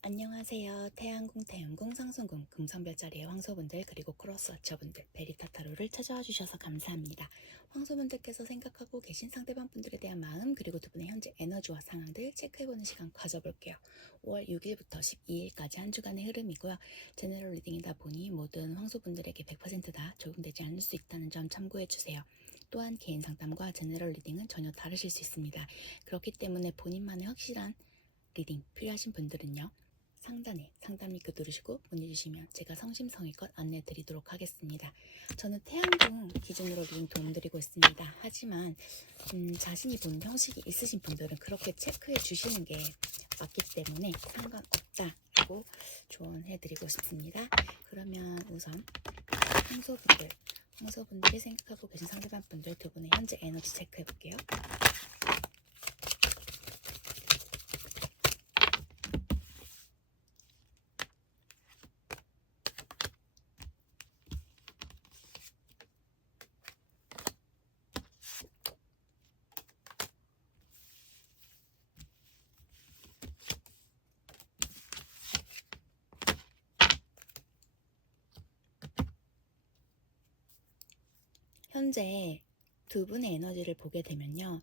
안녕하세요. 태양궁, 태음궁, 상승궁, 금성별자리의 황소분들 그리고 크로스워처분들 베리타타로를 찾아와 주셔서 감사합니다. 황소분들께서 생각하고 계신 상대방 분들에 대한 마음 그리고 두 분의 현재 에너지와 상황들 체크해보는 시간 가져볼게요. 5월 6일부터 12일까지 한 주간의 흐름이고요. 제너럴 리딩이다 보니 모든 황소분들에게 100%다 적용되지 않을 수 있다는 점 참고해주세요. 또한 개인 상담과 제너럴 리딩은 전혀 다르실 수 있습니다. 그렇기 때문에 본인만의 확실한 리딩 필요하신 분들은요. 상단에 상담 링크 누르시고 문의 주시면 제가 성심성의껏 안내 드리도록 하겠습니다. 저는 태양궁 기준으로 리딩 도움드리고 있습니다. 하지만 자신이 본 형식이 있으신 분들은 그렇게 체크해 주시는 게 맞기 때문에 상관없다라고 조언해드리고 싶습니다. 그러면 우선 황소분들이 생각하고 계신 상대방 분들 두 분의 현재 에너지 체크해 볼게요. 현재 두 분의 에너지를 보게 되면요.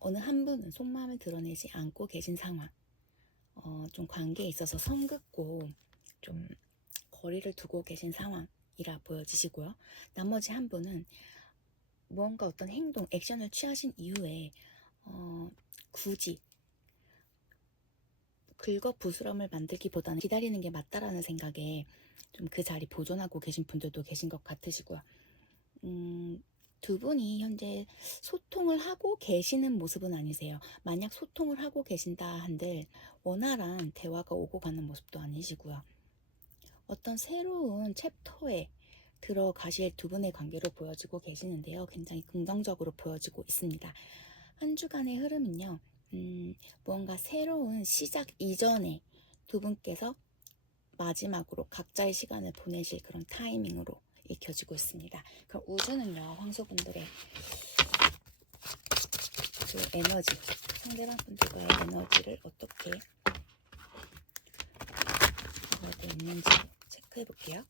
어느 한 분은 속마음을 드러내지 않고 계신 상황, 좀 관계에 있어서 성 긋고 좀 거리를 두고 계신 상황이라 보여지시고요. 나머지 한 분은 무언가 어떤 행동, 액션을 취하신 이후에 굳이 긁어부스럼을 만들기보다는 기다리는 게 맞다라는 생각에 좀 그 자리 보존하고 계신 분들도 계신 것 같으시고요. 두 분이 현재 소통을 하고 계시는 모습은 아니세요. 만약 소통을 하고 계신다 한들 원활한 대화가 오고 가는 모습도 아니시고요. 어떤 새로운 챕터에 들어가실 두 분의 관계로 보여지고 계시는데요. 굉장히 긍정적으로 보여지고 있습니다. 한 주간의 흐름은요. 무언가 새로운 시작 이전에 두 분께서 마지막으로 각자의 시간을 보내실 그런 타이밍으로 읽혀지고 있습니다. 그럼 우주는요, 황소분들의 그 에너지, 상대방 분들과의 에너지를 어떻게 하고 있는지 체크해 볼게요.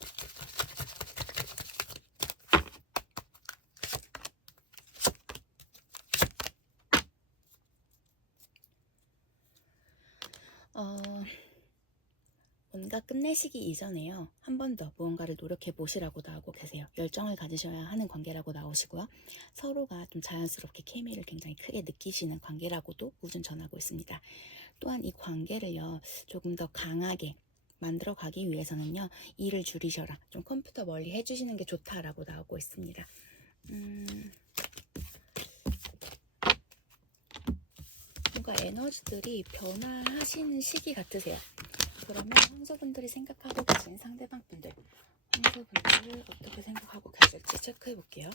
뭔가 끝내시기 이전에요. 한 번 더 무언가를 노력해 보시라고 나오고 계세요. 열정을 가지셔야 하는 관계라고 나오시고요. 서로가 좀 자연스럽게 케미를 굉장히 크게 느끼시는 관계라고도 우준 전하고 있습니다. 또한 이 관계를요. 조금 더 강하게 만들어 가기 위해서는요. 일을 줄이셔라. 좀 컴퓨터 멀리 해주시는 게 좋다라고 나오고 있습니다. 뭔가 에너지들이 변화하시는 시기 같으세요. 그러면 황소분들이 생각하고 계신 상대방 분들, 황소분들을 어떻게 생각하고 계실지 체크해 볼게요.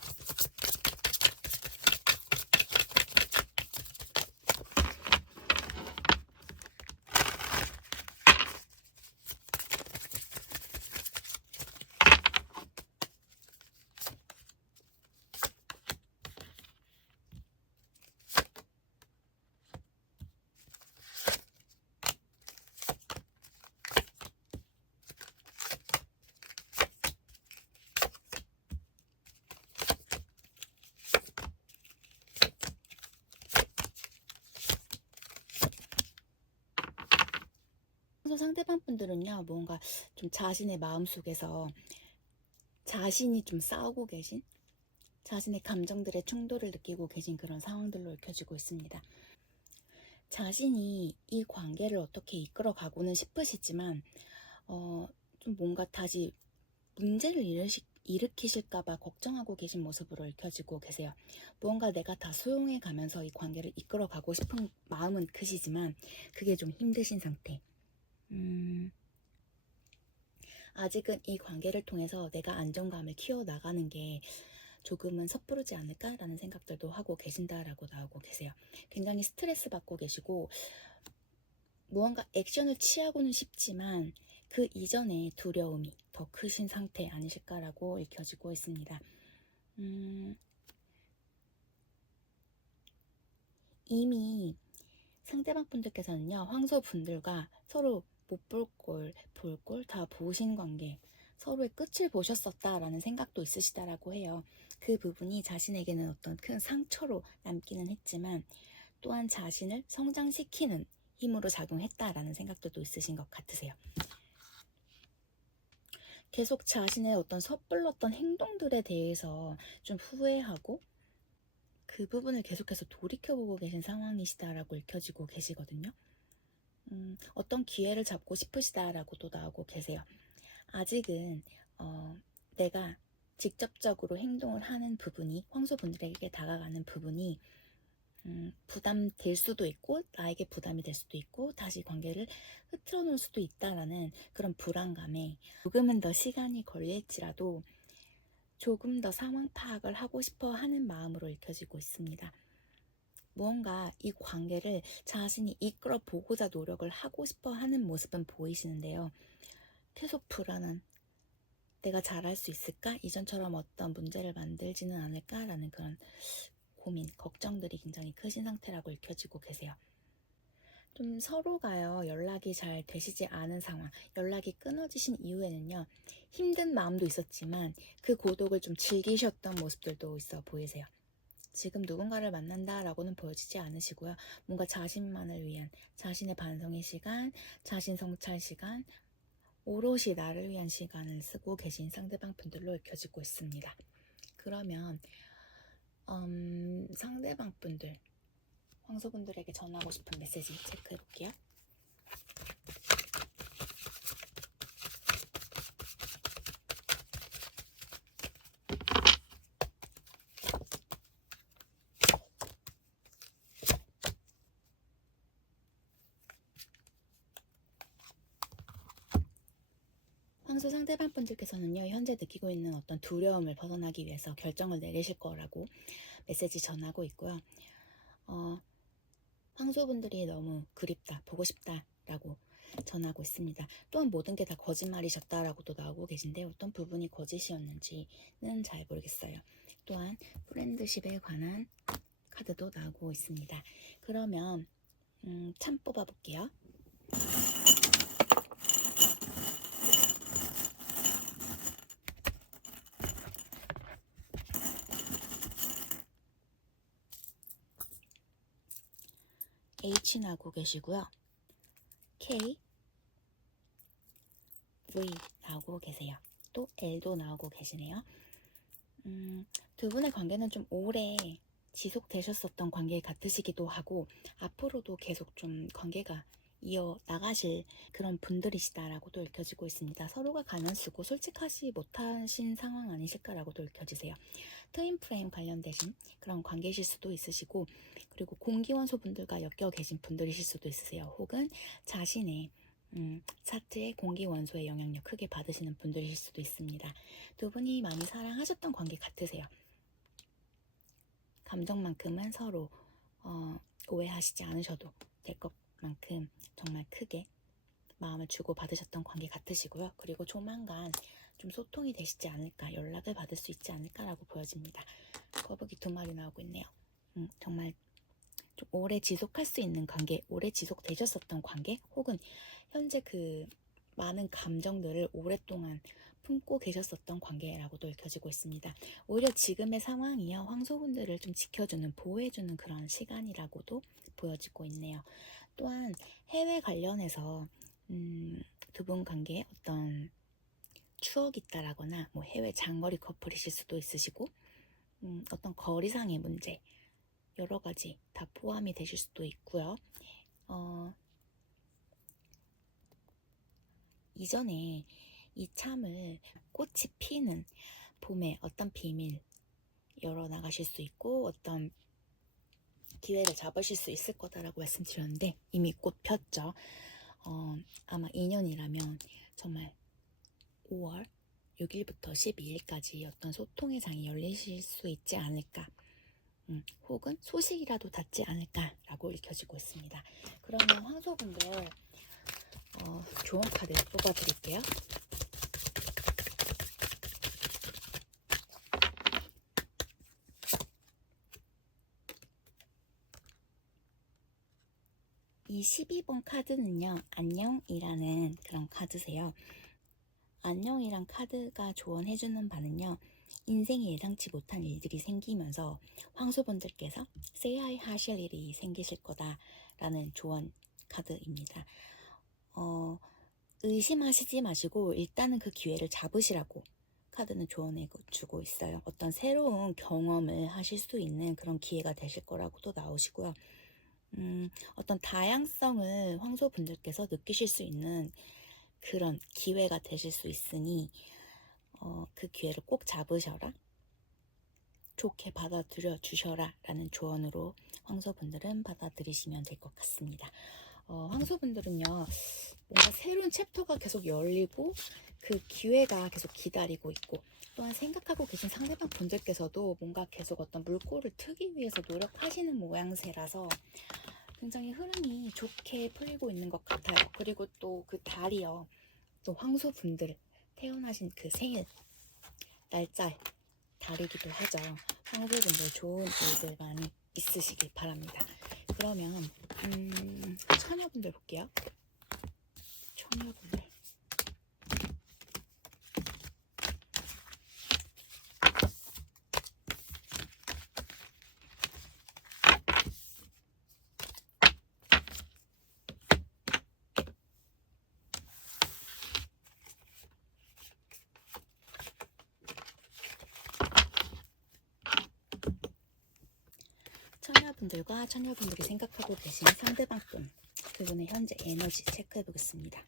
상대방 분들은요, 뭔가 좀 자신의 마음속에서 자신이 좀 싸우고 계신, 자신의 감정들의 충돌을 느끼고 계신 그런 상황들로 읽혀지고 있습니다. 자신이 이 관계를 어떻게 이끌어 가고는 싶으시지만, 좀 뭔가 다시 문제를 일으키실까봐 걱정하고 계신 모습으로 읽혀지고 계세요. 무언가 내가 다 수용해 가면서 이 관계를 이끌어 가고 싶은 마음은 크시지만, 그게 좀 힘드신 상태. 아직은 이 관계를 통해서 내가 안정감을 키워나가는 게 조금은 섣부르지 않을까라는 생각들도 하고 계신다라고 나오고 계세요. 굉장히 스트레스 받고 계시고 무언가 액션을 취하고는 싶지만 그 이전에 두려움이 더 크신 상태 아니실까라고 읽혀지고 있습니다. 이미 상대방 분들께서는요, 황소 분들과 서로 못 볼 꼴, 볼 꼴 다 보신 관계, 서로의 끝을 보셨었다라는 생각도 있으시다라고 해요. 그 부분이 자신에게는 어떤 큰 상처로 남기는 했지만 또한 자신을 성장시키는 힘으로 작용했다라는 생각도 있으신 것 같으세요. 계속 자신의 어떤 섣불렀던 행동들에 대해서 좀 후회하고 그 부분을 계속해서 돌이켜보고 계신 상황이시다라고 읽혀지고 계시거든요. 어떤 기회를 잡고 싶으시다라고도 나오고 계세요. 아직은 내가 직접적으로 행동을 하는 부분이 황소분들에게 다가가는 부분이 부담될 수도 있고 나에게 부담이 될 수도 있고 다시 관계를 흐트러 놓을 수도 있다라는 그런 불안감에 조금은 더 시간이 걸릴지라도 조금 더 상황 파악을 하고 싶어 하는 마음으로 읽혀지고 있습니다. 무언가 이 관계를 자신이 이끌어 보고자 노력을 하고 싶어 하는 모습은 보이시는데요. 계속 불안한, 내가 잘할 수 있을까? 이전처럼 어떤 문제를 만들지는 않을까라는 그런 고민, 걱정들이 굉장히 크신 상태라고 읽혀지고 계세요. 좀 서로가요, 연락이 잘 되시지 않은 상황, 연락이 끊어지신 이후에는요, 힘든 마음도 있었지만 그 고독을 좀 즐기셨던 모습들도 있어 보이세요. 지금 누군가를 만난다라고는 보여지지 않으시고요. 뭔가 자신만을 위한, 자신의 반성의 시간, 자신 성찰 시간, 오롯이 나를 위한 시간을 쓰고 계신 상대방 분들로 읽혀지고 있습니다. 그러면 상대방 분들, 황소분들에게 전하고 싶은 메시지 체크해 볼게요. 황소 상대방 분들께서는요, 현재 느끼고 있는 어떤 두려움을 벗어나기 위해서 결정을 내리실 거라고 메시지 전하고 있고요. 황소분들이 너무 그립다, 보고 싶다라고 전하고 있습니다. 또한 모든 게 다 거짓말이셨다라고도 나오고 계신데 어떤 부분이 거짓이었는지는 잘 모르겠어요. 또한 프렌드십에 관한 카드도 나오고 있습니다. 그러면 참 뽑아볼게요. H 나오고 계시고요. K, V 나오고 계세요. 또 L도 나오고 계시네요. 두 분의 관계는 좀 오래 지속되셨었던 관계 같으시기도 하고 앞으로도 계속 좀 관계가 이어나가실 그런 분들이시다라고도 읽혀지고 있습니다. 서로가 가면 쓰고 솔직하지 못하신 상황 아니실까라고도 읽혀지세요. 트윈 프레임 관련되신 그런 관계이실 수도 있으시고 그리고 공기원소 분들과 엮여 계신 분들이실 수도 있으세요. 혹은 자신의 차트의 공기원소의 영향력 크게 받으시는 분들이실 수도 있습니다. 두 분이 많이 사랑하셨던 관계 같으세요. 감정만큼은 서로 오해하시지 않으셔도 될 것만큼 정말 크게 마음을 주고 받으셨던 관계 같으시고요. 그리고 조만간 좀 소통이 되시지 않을까, 연락을 받을 수 있지 않을까라고 보여집니다. 거북이 2마리 나오고 있네요. 정말 좀 오래 지속할 수 있는 관계, 오래 지속되셨었던 관계, 혹은 현재 그 많은 감정들을 오랫동안 품고 계셨었던 관계라고도 읽혀지고 있습니다. 오히려 지금의 상황이요, 황소분들을 좀 지켜주는, 보호해주는 그런 시간이라고도 보여지고 있네요. 또한 해외 관련해서 두 분 관계에 어떤 추억이 있다라거나 뭐 해외 장거리 커플이실 수도 있으시고 어떤 거리상의 문제 여러 가지 다 포함이 되실 수도 있고요. 이전에 이 참을 꽃이 피는 봄에 어떤 비밀 열어나가실 수 있고 어떤 기회를 잡으실 수 있을 거다라고 말씀드렸는데 이미 꽃 폈죠. 아마 2년이라면 정말 5월 6일부터 12일까지 어떤 소통의 장이 열리실 수 있지 않을까, 혹은 소식이라도 닿지 않을까라고 읽혀지고 있습니다. 그러면 황소분들 좋은 카드 뽑아드릴게요. 이 12번 카드는요, 안녕이라는 그런 카드세요. 안녕이란 카드가 조언해주는 바는요, 인생에 예상치 못한 일들이 생기면서 황소분들께서 새해에 하실 일이 생기실 거다라는 조언 카드입니다. 의심하시지 마시고 일단은 그 기회를 잡으시라고 카드는 조언해주고 있어요. 어떤 새로운 경험을 하실 수 있는 그런 기회가 되실 거라고도 나오시고요. 어떤 다양성을 황소분들께서 느끼실 수 있는 그런 기회가 되실 수 있으니 그 기회를 꼭 잡으셔라, 좋게 받아들여 주셔라 라는 조언으로 황소분들은 받아들이시면 될 것 같습니다. 황소분들은요, 뭔가 새로운 챕터가 계속 열리고 그 기회가 계속 기다리고 있고, 또한 생각하고 계신 상대방 분들께서도 뭔가 계속 어떤 물꼬를 트기 위해서 노력하시는 모양새라서 굉장히 흐름이 좋게 풀리고 있는 것 같아요. 그리고 또 그 달이요, 또 황소분들 태어나신 그 생일 날짜 다르기도 하죠. 황소분들 좋은 일들 많이 있으시길 바랍니다. 그러면 처녀분들 볼게요. 처녀분들. 처녀분들과 처녀분들이 생각하고 계신 상대방 분, 그분의 현재 에너지 체크해 보겠습니다.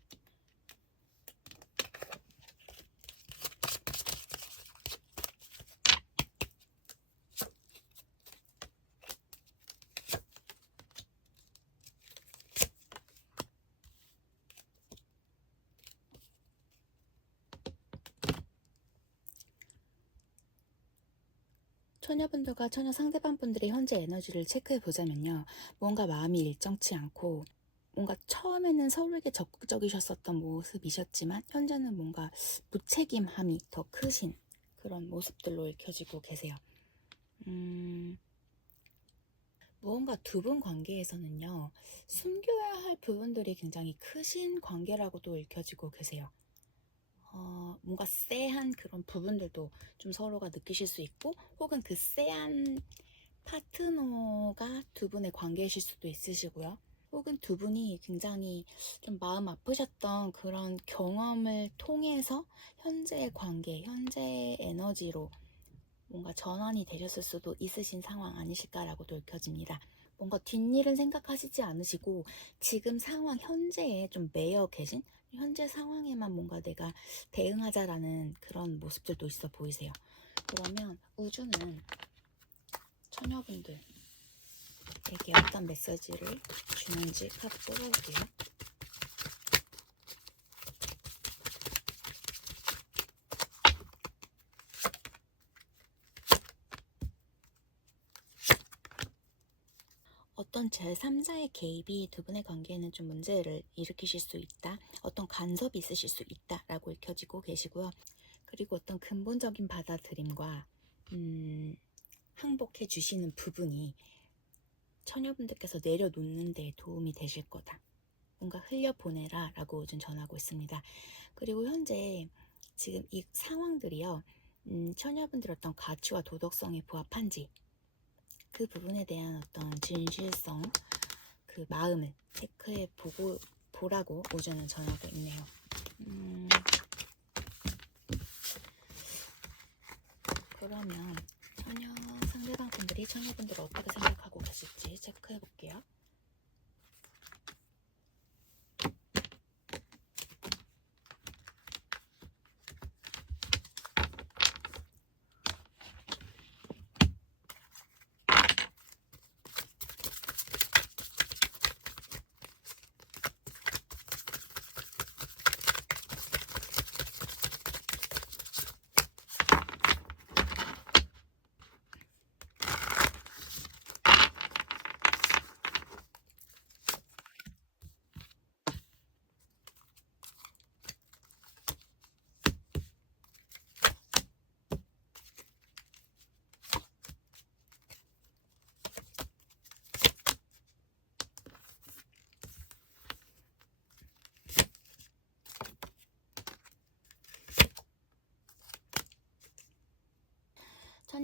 처녀분들과 처녀 상대방분들의 현재 에너지를 체크해 보자면요, 뭔가 마음이 일정치 않고 뭔가 처음에는 서로에게 적극적이셨었던 모습이셨지만 현재는 뭔가 무책임함이 더 크신 그런 모습들로 읽혀지고 계세요. 무언가 두 분 관계에서는요, 숨겨야 할 부분들이 굉장히 크신 관계라고도 읽혀지고 계세요. 뭔가 쎄한 그런 부분들도 좀 서로가 느끼실 수 있고, 혹은 그 쎄한 파트너가 두 분의 관계이실 수도 있으시고요. 혹은 두 분이 굉장히 좀 마음 아프셨던 그런 경험을 통해서 현재의 관계, 현재의 에너지로 뭔가 전환이 되셨을 수도 있으신 상황 아니실까라고도 읽혀집니다. 뭔가 뒷일은 생각하시지 않으시고 지금 상황 현재에 좀 매여 계신, 현재 상황에만 뭔가 내가 대응하자라는 그런 모습들도 있어 보이세요. 그러면 우주는 처녀분들에게 어떤 메시지를 주는지 카드 뽑아볼게요. 어떤 제3자의 개입이 두 분의 관계에는 좀 문제를 일으키실 수 있다, 어떤 간섭이 있으실 수 있다 라고 읽혀지고 계시고요. 그리고 어떤 근본적인 받아들임과 항복해 주시는 부분이 처녀분들께서 내려놓는 데 도움이 되실 거다, 뭔가 흘려보내라 라고 요즘 전하고 있습니다. 그리고 현재 지금 이 상황들이요, 처녀분들 어떤 가치와 도덕성에 부합한지 그 부분에 대한 어떤 진실성, 그 마음을 체크해 보라고 우주는 전하고 있네요. 그러면 상대방 분들이 처녀분들을 어떻게 생각하고 계실지 체크해 볼게요.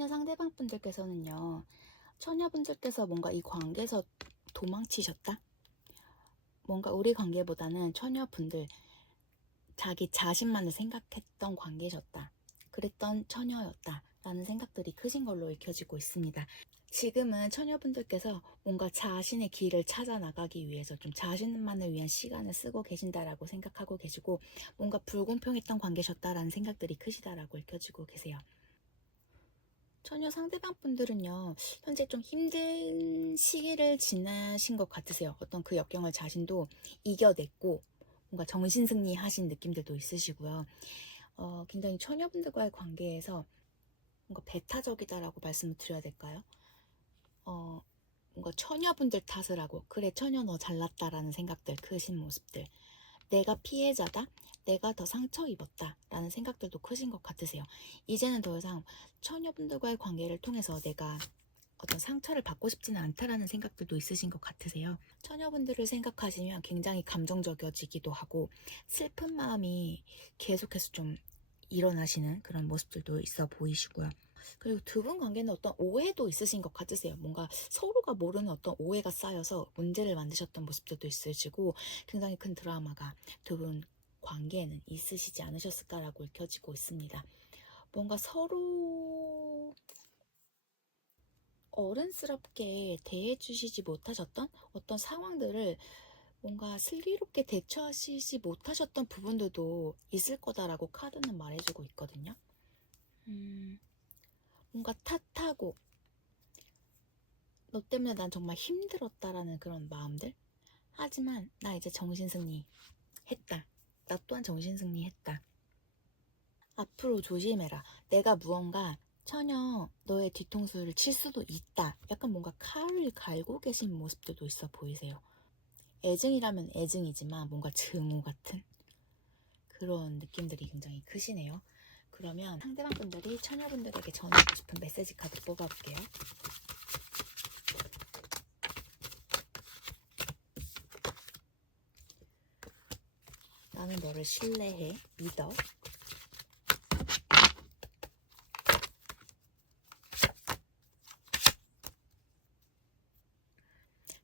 처녀 상대방분들께서는요, 처녀분들께서 뭔가 이 관계에서 도망치셨다? 뭔가 우리 관계보다는 처녀분들, 자기 자신만을 생각했던 관계셨다. 그랬던 처녀였다. 라는 생각들이 크신 걸로 읽혀지고 있습니다. 지금은 처녀분들께서 뭔가 자신의 길을 찾아 나가기 위해서 좀 자신만을 위한 시간을 쓰고 계신다라고 생각하고 계시고, 뭔가 불공평했던 관계셨다라는 생각들이 크시다라고 읽혀지고 계세요. 처녀 상대방 분들은요, 현재 좀 힘든 시기를 지나신 것 같으세요. 어떤 그 역경을 자신도 이겨냈고 뭔가 정신승리 하신 느낌들도 있으시고요. 굉장히 처녀분들과의 관계에서 뭔가 배타적이다라고 말씀을 드려야 될까요? 뭔가 처녀분들 탓을 하고, 그래 처녀 너 잘났다라는 생각들, 크신 모습들, 내가 피해자다, 내가 더 상처 입었다 라는 생각들도 크신 것 같으세요. 이제는 더 이상 처녀분들과의 관계를 통해서 내가 어떤 상처를 받고 싶지는 않다라는 생각들도 있으신 것 같으세요. 처녀분들을 생각하시면 굉장히 감정적이어지기도 하고, 슬픈 마음이 계속해서 좀 일어나시는 그런 모습들도 있어 보이시고요. 그리고 두 분 관계는 어떤 오해도 있으신 것 같으세요. 뭔가 서로가 모르는 어떤 오해가 쌓여서 문제를 만드셨던 모습들도 있으시고, 굉장히 큰 드라마가 두 분 관계에는 있으시지 않으셨을까라고 읽혀지고 있습니다. 뭔가 서로 어른스럽게 대해주시지 못하셨던 어떤 상황들을 뭔가 슬기롭게 대처하시지 못하셨던 부분들도 있을 거다라고 카드는 말해주고 있거든요. 뭔가 탓하고 너 때문에 난 정말 힘들었다라는 그런 마음들. 하지만 나 이제 정신승리 했다. 나 또한 정신승리 했다. 앞으로 조심해라. 내가 무언가 처녀 너의 뒤통수를 칠 수도 있다. 약간 뭔가 칼을 갈고 계신 모습들도 있어 보이세요. 애증이라면 애증이지만 뭔가 증오 같은 그런 느낌들이 굉장히 크시네요. 그러면 상대방 분들이 처녀분들에게 전하고 싶은 메시지 카드 뽑아볼게요. 나는 너를 신뢰해, 믿어.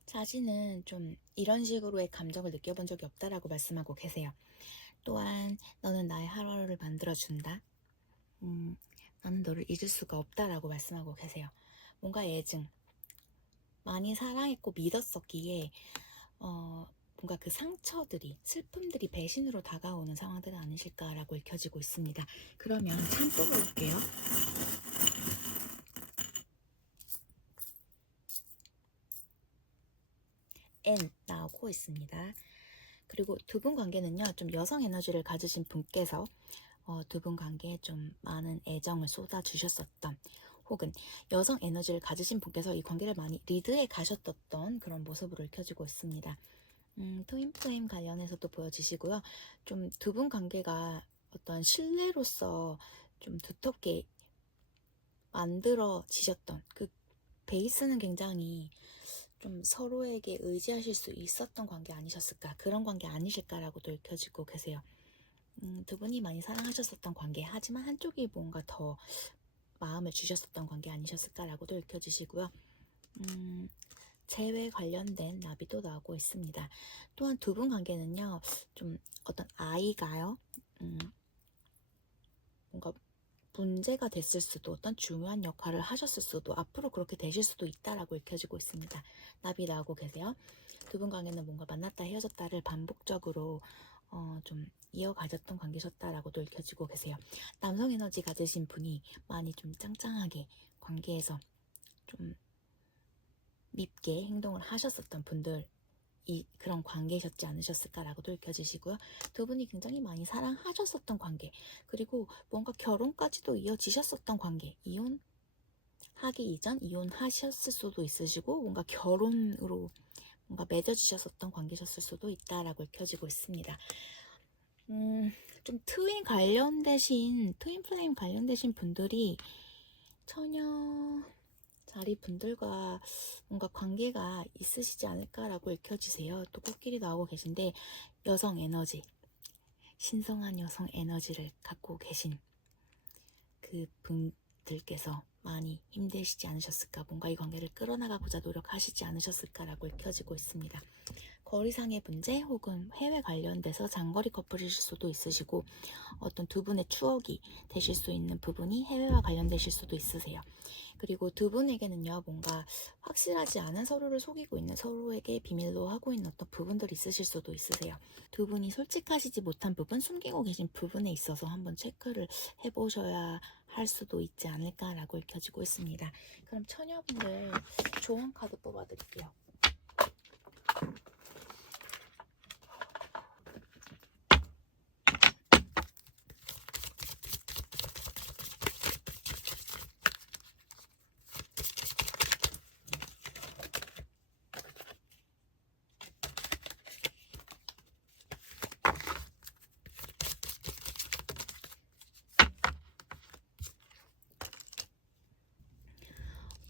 자신은 좀 이런 식으로의 감정을 느껴본 적이 없다라고 말씀하고 계세요. 또한 너는 나의 하루를 만들어준다. 나는 너를 잊을 수가 없다라고 말씀하고 계세요. 뭔가 애증, 많이 사랑했고 믿었었기에 뭔가 그 상처들이, 슬픔들이 배신으로 다가오는 상황들은 아니실까라고 읽혀지고 있습니다. 그러면 참 뽑아볼게요. N 나오고 있습니다. 그리고 두 분 관계는요, 좀 여성 에너지를 가지신 분께서 두 분 관계에 좀 많은 애정을 쏟아주셨었던, 혹은 여성 에너지를 가지신 분께서 이 관계를 많이 리드해 가셨던 그런 모습으로 읽혀지고 있습니다. 트윈플레임 관련해서도 보여지시고요. 좀 두 분 관계가 어떤 신뢰로서 좀 두텁게 만들어지셨던 그 베이스는 굉장히 좀 서로에게 의지하실 수 있었던 관계 아니셨을까, 그런 관계 아니실까라고도 읽혀지고 계세요. 두 분이 많이 사랑하셨었던 관계, 하지만 한쪽이 뭔가 더 마음을 주셨었던 관계 아니셨을까라고도 읽혀지시고요. 재회 관련된 나비도 나오고 있습니다. 또한 두 분 관계는요, 좀 어떤 아이가요, 뭔가 문제가 됐을 수도, 어떤 중요한 역할을 하셨을 수도, 앞으로 그렇게 되실 수도 있다라고 읽혀지고 있습니다. 나비 나오고 계세요. 두 분 관계는 뭔가 만났다 헤어졌다를 반복적으로 좀 이어가졌던 관계셨다라고도 읽혀지고 계세요. 남성 에너지 가지신 분이 많이 좀 짱짱하게 관계에서 좀 밉게 행동을 하셨었던 분들, 그런 관계셨지 않으셨을까라고도 읽혀지시고요. 두 분이 굉장히 많이 사랑하셨었던 관계, 그리고 뭔가 결혼까지도 이어지셨었던 관계, 이혼하기 이전 이혼하셨을 수도 있으시고, 뭔가 결혼으로 뭔가 맺어지셨었던 관계셨을 수도 있다라고 읽혀지고 있습니다. 좀 트윈 플레임 관련되신 분들이 처녀 자리 분들과 뭔가 관계가 있으시지 않을까라고 읽혀지세요. 또 코끼리 나오고 계신데, 여성 에너지, 신성한 여성 에너지를 갖고 계신 그 분들께서 많이 힘드시지 않으셨을까, 뭔가 이 관계를 끌어나가고자 노력하시지 않으셨을까라고 읽혀지고 있습니다. 거리상의 문제 혹은 해외 관련돼서 장거리 커플이실 수도 있으시고, 어떤 두 분의 추억이 되실 수 있는 부분이 해외와 관련되실 수도 있으세요. 그리고 두 분에게는요, 뭔가 확실하지 않은, 서로를 속이고 있는, 서로에게 비밀로 하고 있는 어떤 부분들이 있으실 수도 있으세요. 두 분이 솔직하시지 못한 부분, 숨기고 계신 부분에 있어서 한번 체크를 해보셔야 할 수도 있지 않을까라고 읽혀지고 있습니다. 그럼 처녀분들 조언 카드 뽑아드릴게요.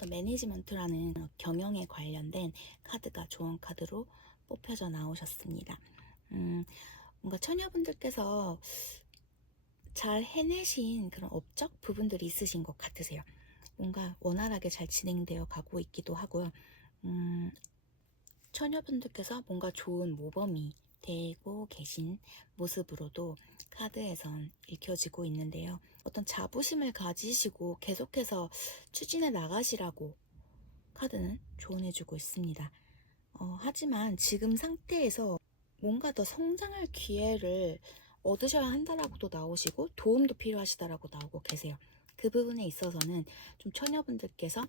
매니지먼트라는 경영에 관련된 카드가 조언 카드로 뽑혀져 나오셨습니다. 뭔가 처녀분들께서 잘 해내신 그런 업적 부분들이 있으신 것 같으세요. 뭔가 원활하게 잘 진행되어 가고 있기도 하고요. 처녀분들께서 뭔가 좋은 모범이 되고 계신 모습으로도 카드에선 읽혀지고 있는데요. 어떤 자부심을 가지시고 계속해서 추진해 나가시라고 카드는 조언해주고 있습니다. 하지만 지금 상태에서 뭔가 더 성장할 기회를 얻으셔야 한다라고도 나오시고, 도움도 필요하시다라고 나오고 계세요. 그 부분에 있어서는 좀 처녀분들께서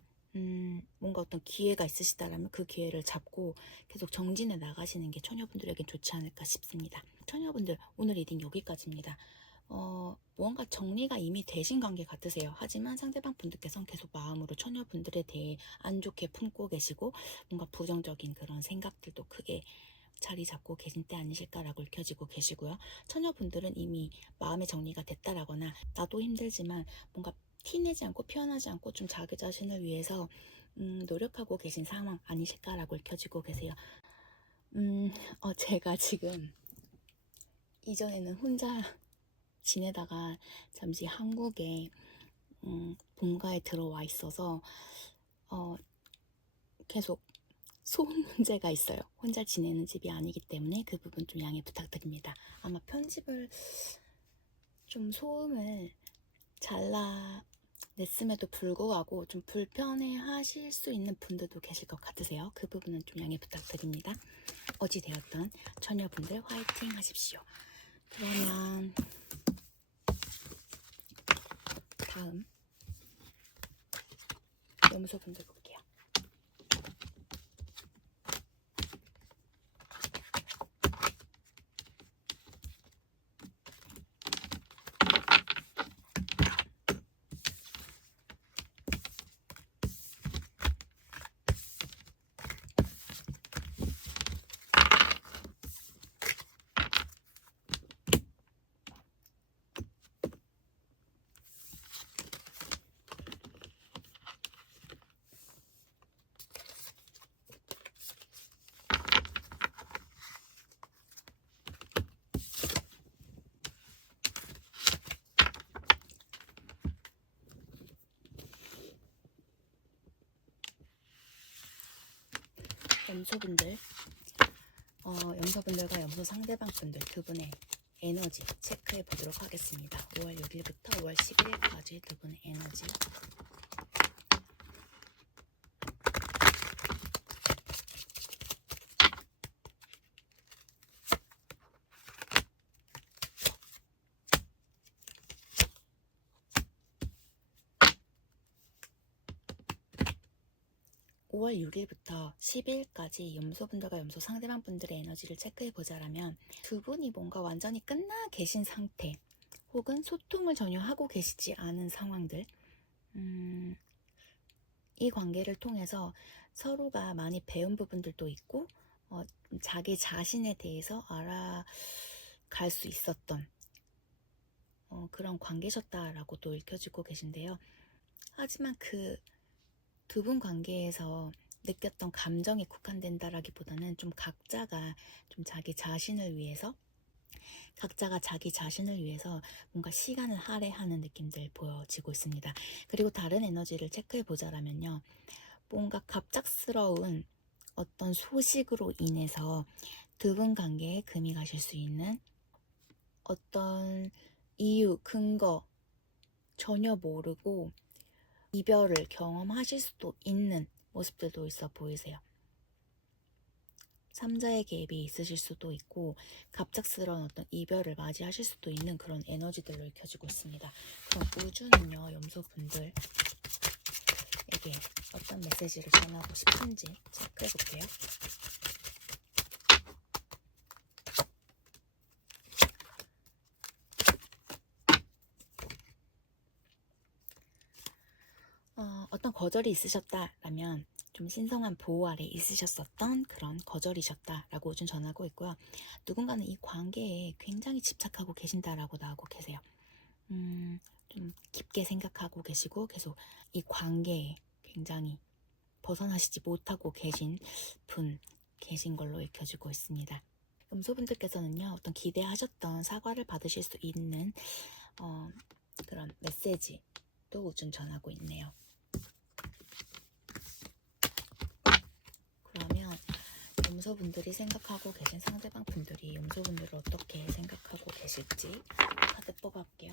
뭔가 어떤 기회가 있으시다라면 그 기회를 잡고 계속 정진해 나가시는 게 처녀분들에겐 좋지 않을까 싶습니다. 처녀분들, 오늘 리딩 여기까지입니다. 뭔가 정리가 이미 되신 관계 같으세요. 하지만 상대방 분들께서는 계속 마음으로 처녀분들에 대해 안 좋게 품고 계시고, 뭔가 부정적인 그런 생각들도 크게 자리 잡고 계신 때 아니실까라고 읽혀지고 계시고요. 처녀분들은 이미 마음의 정리가 됐다라거나, 나도 힘들지만 뭔가 티내지 않고 표현하지 않고 좀 자기 자신을 위해서 노력하고 계신 상황 아니실까라고 읽혀지고 계세요. 제가 지금 이전에는 혼자 지내다가 잠시 한국에 본가에 들어와 있어서 계속 소음 문제가 있어요. 혼자 지내는 집이 아니기 때문에 그 부분 좀 양해 부탁드립니다. 아마 편집을 좀 소음을 잘라냈음에도 불구하고 좀 불편해 하실 수 있는 분들도 계실 것 같으세요. 그 부분은 좀 양해 부탁드립니다. 어찌되었던 처녀분들 화이팅 하십시오. 그러면 다음 염소분들 볼게요. 염소분들, 염소분들과 염소 상대방 분들 두 분의 에너지 체크해 보도록 하겠습니다. 5월 6일부터 5월 11일까지 두 분의 에너지. (5월 6일부터 10일까지) 염소분들과 염소 상대방 분들의 에너지를 체크해 보자라면, 두 분이 뭔가 완전히 끝나 계신 상태 혹은 소통을 전혀 하고 계시지 않은 상황들, 이 관계를 통해서 서로가 많이 배운 부분들도 있고, 자기 자신에 대해서 알아갈 수 있었던 그런 관계셨다라고도 읽혀지고 계신데요. 하지만 그 두 분 관계에서 느꼈던 감정이 국한된다라기보다는 좀 각자가 좀 자기 자신을 위해서 각자가 자기 자신을 위해서 뭔가 시간을 할애하는 느낌들 보여지고 있습니다. 그리고 다른 에너지를 체크해 보자라면요. 뭔가 갑작스러운 어떤 소식으로 인해서 두 분 관계에 금이 가실 수 있는 어떤 이유, 근거 전혀 모르고 이별을 경험하실 수도 있는 모습들도 있어 보이세요. 3자의 개입이 있으실 수도 있고 갑작스러운 어떤 이별을 맞이하실 수도 있는 그런 에너지들로 읽혀지고 있습니다. 그럼 우주는요, 염소분들에게 어떤 메시지를 전하고 싶은지 체크해 볼게요. 어떤 거절이 있으셨다라면 좀 신성한 보호 아래 있으셨었던 그런 거절이셨다라고 좀 전하고 있고요. 누군가는 이 관계에 굉장히 집착하고 계신다라고 나오고 계세요. 좀 깊게 생각하고 계시고 계속 이 관계에 굉장히 벗어나시지 못하고 계신 분 계신 걸로 읽혀지고 있습니다. 염소분들께서는요, 어떤 기대하셨던 사과를 받으실 수 있는 그런 메시지도 좀 전하고 있네요. 그러면 염소분들이 생각하고 계신 상대방 분들이 염소분들을 어떻게 생각하고 계실지 카드 뽑아볼게요.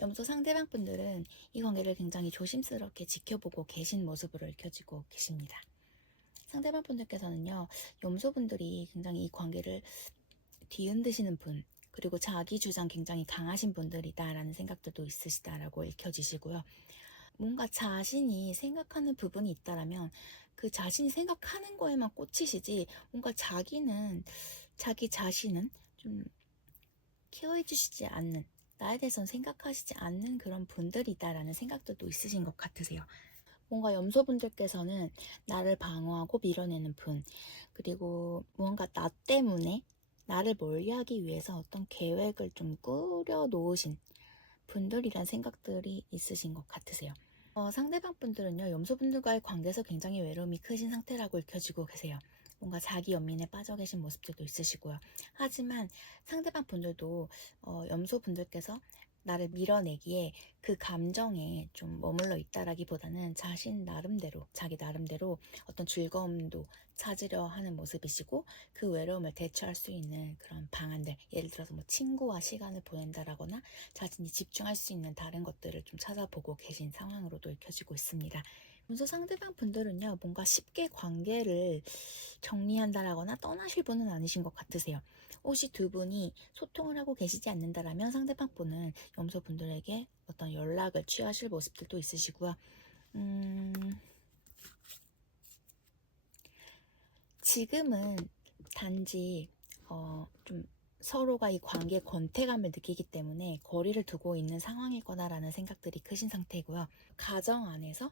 염소 상대방 분들은 이 관계를 굉장히 조심스럽게 지켜보고 계신 모습으로 읽혀지고 계십니다. 상대방 분들께서는요, 염소 분들이 굉장히 이 관계를 뒤흔드시는 분, 그리고 자기 주장 굉장히 강하신 분들이다라는 생각들도 있으시다라고 읽혀지시고요. 뭔가 자신이 생각하는 부분이 있다라면 그 자신이 생각하는 거에만 꽂히시지, 뭔가 자기 자신은 좀 케어해주시지 않는, 나에 대해서는 생각하시지 않는 그런 분들이다라는 생각들도 있으신 것 같으세요. 뭔가 염소분들께서는 나를 방어하고 밀어내는 분, 그리고 무언가 나 때문에 나를 멀리하기 위해서 어떤 계획을 좀 꾸려 놓으신 분들이란 생각들이 있으신 것 같으세요. 상대방 분들은요, 염소분들과의 관계에서 굉장히 외로움이 크신 상태라고 읽혀지고 계세요. 뭔가 자기 연민에 빠져 계신 모습들도 있으시고요. 하지만 상대방 분들도 염소분들께서 나를 밀어내기에 그 감정에 좀 머물러 있다라기보다는 자기 나름대로 어떤 즐거움도 찾으려 하는 모습이시고, 그 외로움을 대처할 수 있는 그런 방안들, 예를 들어서 뭐 친구와 시간을 보낸다라거나 자신이 집중할 수 있는 다른 것들을 좀 찾아보고 계신 상황으로도 읽혀지고 있습니다. 먼저 상대방 분들은요, 뭔가 쉽게 관계를 정리한다라거나 떠나실 분은 아니신 것 같으세요. 혹시 두 분이 소통을 하고 계시지 않는다라면 상대방 분은 염소 분들에게 어떤 연락을 취하실 모습들도 있으시고요. 지금은 단지 좀 서로가 이 관계의 권태감을 느끼기 때문에 거리를 두고 있는 상황일 거다라는 생각들이 크신 상태고요. 가정 안에서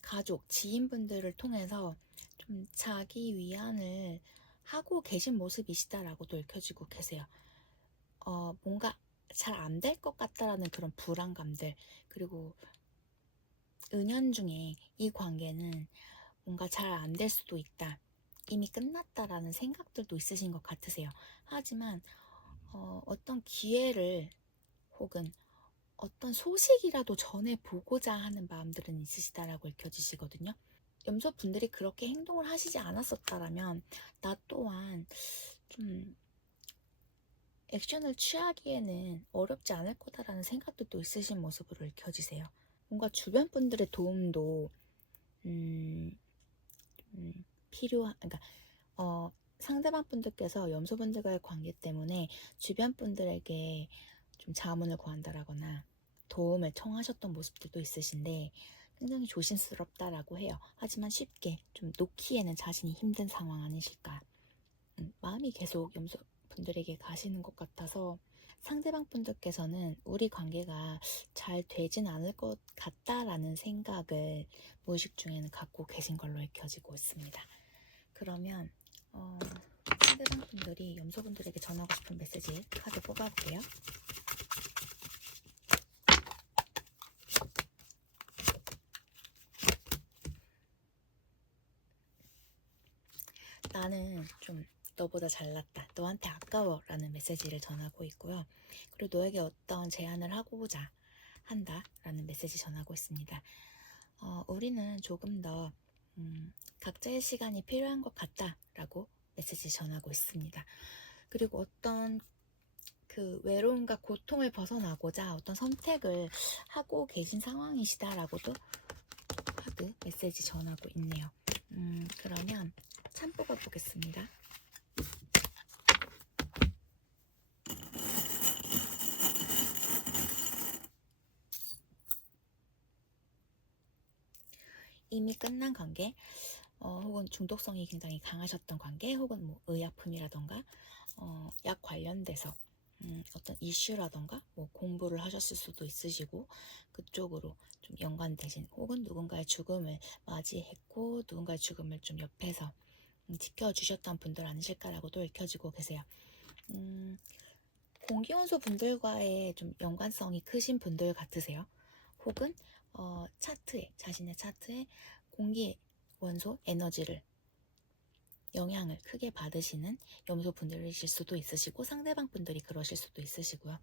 가족, 지인분들을 통해서 좀 자기 위안을 하고 계신 모습이시다라고도 읽혀지고 계세요. 뭔가 잘 안 될 것 같다라는 그런 불안감들, 그리고 은연중에 이 관계는 뭔가 잘 안 될 수도 있다, 이미 끝났다라는 생각들도 있으신 것 같으세요. 하지만 어떤 기회를 혹은 어떤 소식이라도 전해보고자 하는 마음들은 있으시다라고 읽혀지시거든요. 염소 분들이 그렇게 행동을 하시지 않았었다라면 나 또한 좀 액션을 취하기에는 어렵지 않을 거다라는 생각도 있으신 모습으로 읽혀지세요. 뭔가 주변 분들의 도움도 그러니까 상대방 분들께서 염소분들과의 관계 때문에 주변 분들에게 좀 자문을 구한다라거나 도움을 청하셨던 모습들도 있으신데 굉장히 조심스럽다라고 해요. 하지만 쉽게 좀 놓기에는 자신이 힘든 상황 아니실까. 마음이 계속 염소분들에게 가시는 것 같아서 상대방 분들께서는 우리 관계가 잘 되진 않을 것 같다라는 생각을 무의식 중에는 갖고 계신 걸로 읽혀지고 있습니다. 그러면 상대방 분들이 염소분들에게 전하고 싶은 메시지 카드 뽑아볼게요. 나는 좀 너보다 잘났다, 너한테 아까워 라는 메시지를 전하고 있고요. 그리고 너에게 어떤 제안을 하고자 한다 라는 메시지 전하고 있습니다. 우리는 조금 더 각자의 시간이 필요한 것 같다 라고 메시지 전하고 있습니다. 그리고 어떤 그 외로움과 고통을 벗어나고자 어떤 선택을 하고 계신 상황이시다라고도 카드 메시지 전하고 있네요. 그러면 참 뽑아보겠습니다. 이미 끝난 관계, 혹은 중독성이 굉장히 강하셨던 관계, 혹은 뭐 의약품이라던가 약 관련돼서 어떤 이슈라던가 뭐 공부를 하셨을 수도 있으시고 그쪽으로 좀 연관되신, 혹은 누군가의 죽음을 맞이했고 누군가의 죽음을 좀 옆에서 지켜주셨던 분들 아니실까라고도 읽혀지고 계세요. 공기원소 분들과의 좀 연관성이 크신 분들 같으세요. 혹은 자신의 차트에 공기원소 에너지를 영향을 크게 받으시는 염소 분들이실 수도 있으시고 상대방 분들이 그러실 수도 있으시고요.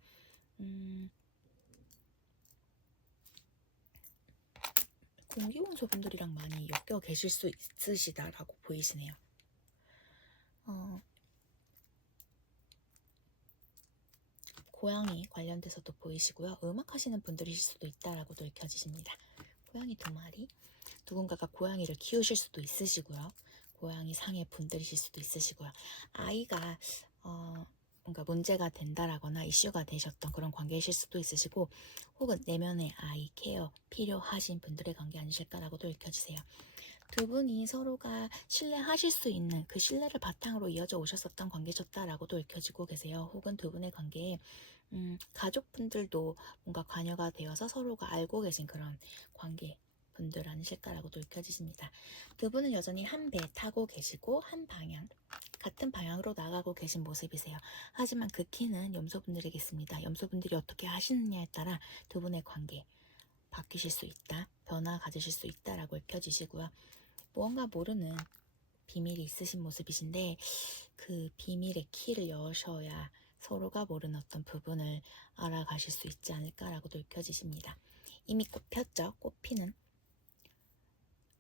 공기원소 분들이랑 많이 엮여 계실 수 있으시다라고 보이시네요. 고양이 관련돼서도 보이시고요. 음악 하시는 분들이실 수도 있다라고도 읽혀지십니다. 고양이 2마리, 누군가가 고양이를 키우실 수도 있으시고요. 고양이 상의 분들이실 수도 있으시고요. 아이가 뭔가 문제가 된다라거나 이슈가 되셨던 그런 관계이실 수도 있으시고, 혹은 내면의 아이 케어 필요하신 분들의 관계 아니실까라고도 읽혀지세요. 두 분이 서로가 신뢰하실 수 있는 그 신뢰를 바탕으로 이어져 오셨었던 관계셨다라고도 읽혀지고 계세요. 혹은 두 분의 관계에 가족분들도 뭔가 관여가 되어서 서로가 알고 계신 그런 관계 분들 아니실까라고도 읽혀지십니다. 두 분은 여전히 한 배 타고 계시고 한 방향, 같은 방향으로 나가고 계신 모습이세요. 하지만 그 키는 염소분들에게 있습니다. 염소분들이 어떻게 하시느냐에 따라 두 분의 관계 바뀌실 수 있다, 변화 가지실 수 있다라고 읽혀지시고요. 무언가 모르는 비밀이 있으신 모습이신데 그 비밀의 키를 여셔야 서로가 모르는 어떤 부분을 알아가실 수 있지 않을까라고도 읽혀지십니다. 이미 꽃 폈죠. 꽃 피는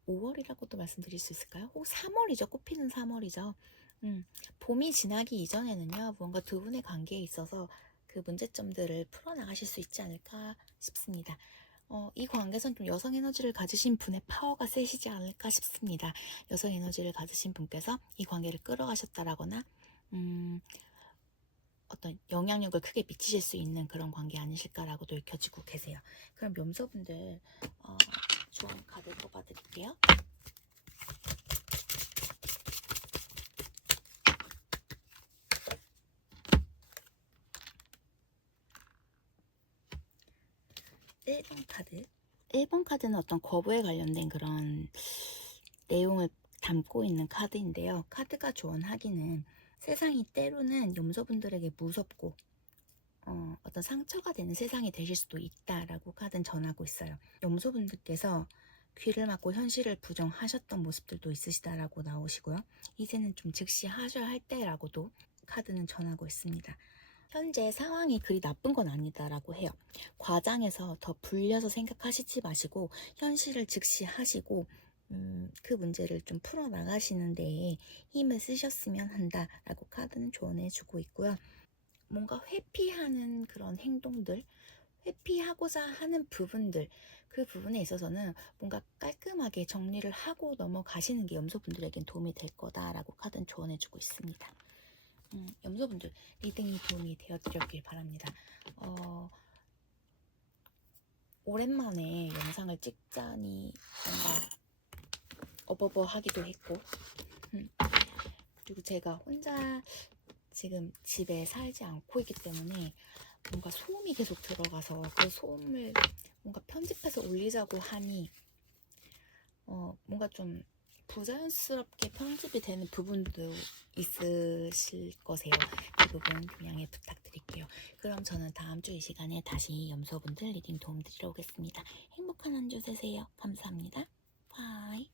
5월이라고도 말씀드릴 수 있을까요? 혹 3월이죠. 꽃 피는 3월이죠. 봄이 지나기 이전에는요, 뭔가 두 분의 관계에 있어서 그 문제점들을 풀어나가실 수 있지 않을까 싶습니다. 이 관계선 좀 여성 에너지를 가지신 분의 파워가 세시지 않을까 싶습니다. 여성 에너지를 가지신 분께서 이 관계를 끌어가셨다라거나 어떤 영향력을 크게 미치실 수 있는 그런 관계 아니실까라고도 읽혀지고 계세요. 그럼 염소분들 좋은 카드 뽑아드릴게요. (1번) 카드. 1번 카드는 어떤 거부에 관련된 그런 내용을 담고 있는 카드인데요. 카드가 조언하기는 세상이 때로는 염소분들에게 무섭고 어떤 상처가 되는 세상이 되실 수도 있다라고 카드는 전하고 있어요. 염소분들께서 귀를 막고 현실을 부정하셨던 모습들도 있으시다라고 나오시고요. 이제는 좀 즉시하셔야 할 때라고도 카드는 전하고 있습니다. 현재 상황이 그리 나쁜 건 아니다라고 해요. 과장해서 더 불려서 생각하시지 마시고 현실을 즉시하시고 그 문제를 좀 풀어나가시는 데에 힘을 쓰셨으면 한다라고 카드는 조언해 주고 있고요. 뭔가 회피하는 그런 행동들, 회피하고자 하는 부분들, 그 부분에 있어서는 뭔가 깔끔하게 정리를 하고 넘어가시는 게 염소분들에겐 도움이 될 거다라고 카드는 조언해주고 있습니다. 염소분들 리딩이 도움이 되어드렸길 바랍니다. 오랜만에 영상을 찍자니 뭔가 어버버하기도 했고 그리고 제가 혼자 지금 집에 살지 않고 있기 때문에 뭔가 소음이 계속 들어가서 그 소음을 뭔가 편집해서 올리자고 하니 뭔가 좀 부자연스럽게 편집이 되는 부분도 있으실 거세요. 그 부분 좀 양해 부탁드릴게요. 그럼 저는 다음 주 이 시간에 다시 염소분들 리딩 도움 드리러 오겠습니다. 행복한 한 주 되세요. 감사합니다. 바이.